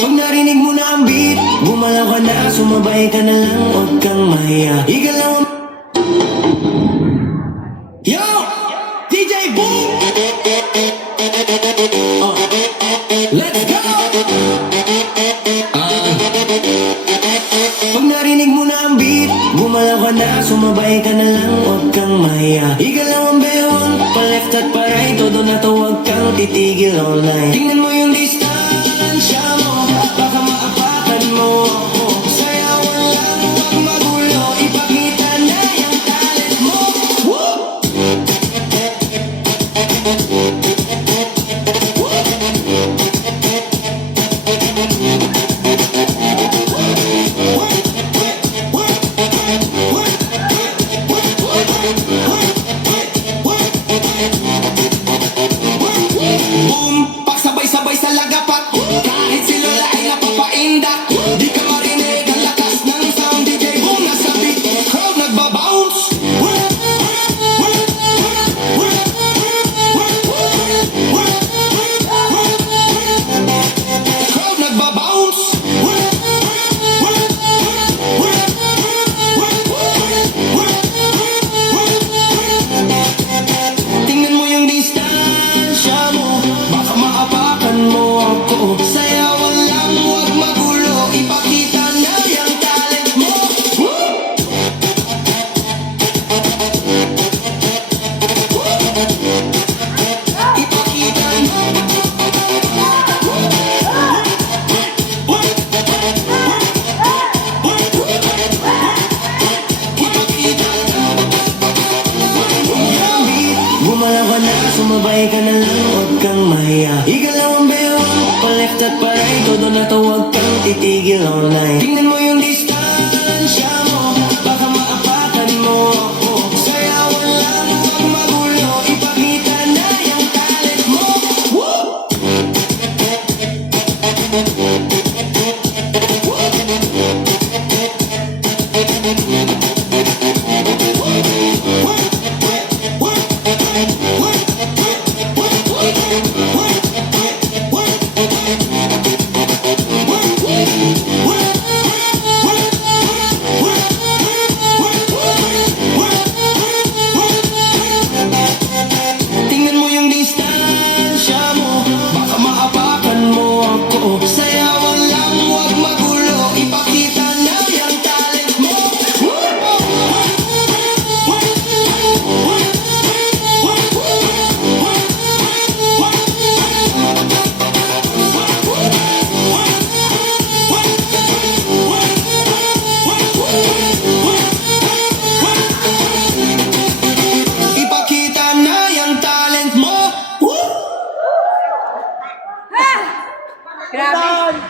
Pag narinig mo na ang beat, gumalaw ka na, sumabay ka na lang, huwag kang mahiya. Igalaw ang... Yo! DJ Boom! Let's go! Pag narinig mo na ang beat, gumalaw ka na, sumabay ka na lang, huwag kang mahiya. Igalaw ang bewang, pa left at pa right, todo na to, huwag kang titigil online. Tingnan mo yung distansya mo, baka maapakan mo ako. Sayawan lang, huwag magulo, ipakita na yung talent mo. Woo! Boom! Pagsabay-sabay sa lagapak, kahit si Lola ay napapaindak. Di ka marinig ang lakas ng sound. DJ Boom nasa beat, crowd nagbabounce. Crowd nagbabounce. Tingnan mo yung distansya mo, baka maapakan mo ako. Sayawan lang, huwag magulo, ipakita na yung talent mo. Ipakita mo. Gumalaw ka na, sumabay ka na lang, huwag kang mahiya. Igalaw ang bewang, pa left at pa right, todo na to, huwag kang titigil online. Tingnan mo yung distansya mo, baka maapakan mo ako. Sayawan lang, huwag magulo, ipakita na yung talent mo. Woo! Tingnan mo yung distansya mo, baka maapakan mo ako. Sayawan lang, huwag magulo, ipakita na yung talent mo. Ipakita na yung talent mo. Grabe.